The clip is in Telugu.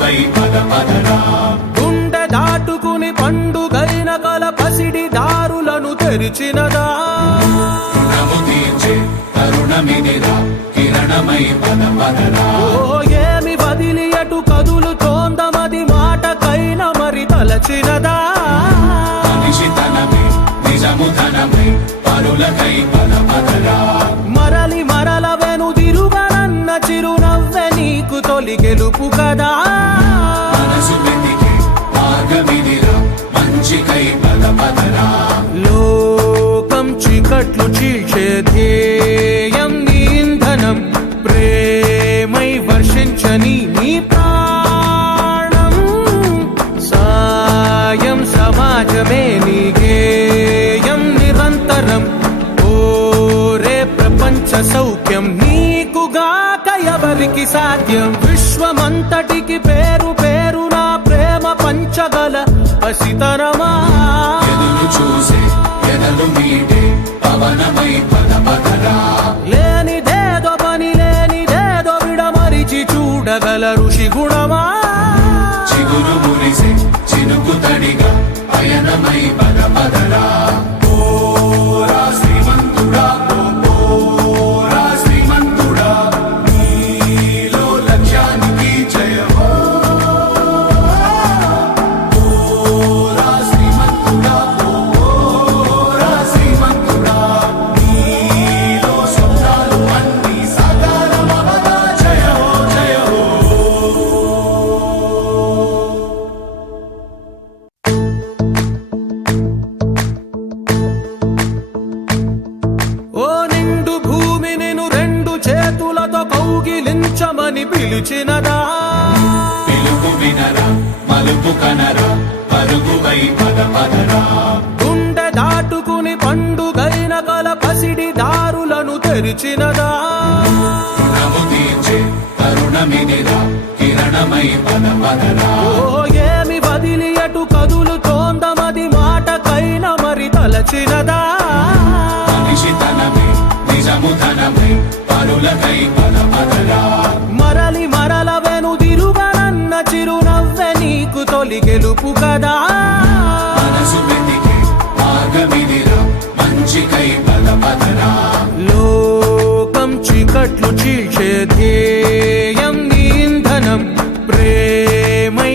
పరుగువై పద పదరా. గుండె దాటుకుని పండుగైన కల పసిడి దారులను తెరిచినదా. రుణము తీర్చే తరుణమిదిరా కిరణమై పద పదరా. ఓ ఏమి వదిలి అటు కదులుతోందమది మాటకైన మరి తలచినదా. మనిషితనమే నిజము ధనమై పరులకై పద పదరా. మరలి మరల వెనుదిరుగనన్న చిరునవ్వె నీకు తొలి గెలుపు కదా. మనసు వెతికే మార్గమిదిరా మంచికై పద పదరా. లోకం చీకట్లు చీల్చే ధ్యేయం నీ ఇంధనం ప్రేమై వర్షించని నీ ప్రాణం. సాయం సమాజమే నీ గేయం నిరంతరం. ఓరే ప్రపంచ సౌఖ్యం నీకుగాక ఎవరికి సాధ్యం. విశ్వమంతటికి పేరు పేరు నా ప్రేమ పంచగల పసితనమా. ఎదురు చూసే ఎదలు మీటే పవనమై పద పదరా. లేనిదేదో పని లేనిదేదో విడమరిచి చూడగల ఋషి గుణమా. చిగురు మురిసే చినుకు తడిగా పయనమై పద పదరా. ఓరా శ్రీమంతుడా ఓరా శ్రీమంతుడా నీలో లక్ష్యానికి జయమో. ఓరా శ్రీమంతుడా ఓరా శ్రీమంతుడా నీలో స్వప్నాలు అన్నీ సాకారమవగా జయమో జయమో. ఓ నిండు భూమి నిన్ను రెండు చేతులతో కౌగిలించమని పిలిచినదా. పిలుపు వినరా మలుపు కనరా పరుగువై పద పదరా. గుండె దాటుకుని పండుగైన కల పసిడి దారులను తెరిచినదా. రుణము తీర్చే తరుణమిదిరా కిరణమై పద పదరా. ఓ ఏమి వదిలి అటు కదులుతోందమది మాటకైన మరి తలచినదా. మనిషితనమే నిజము ధనమై పరులకై పద పదరా. మరలి మరల వెనుదిరుగనన్న చిరునవ్వె నీకు తొలి గెలుపు కదా. మనసు వెతికే మార్గమిదిరా మంచికై పద పదరా. లోకం చీకట్లు చీల్చే ధ్యేయం నీ ఇంధనం ప్రేమై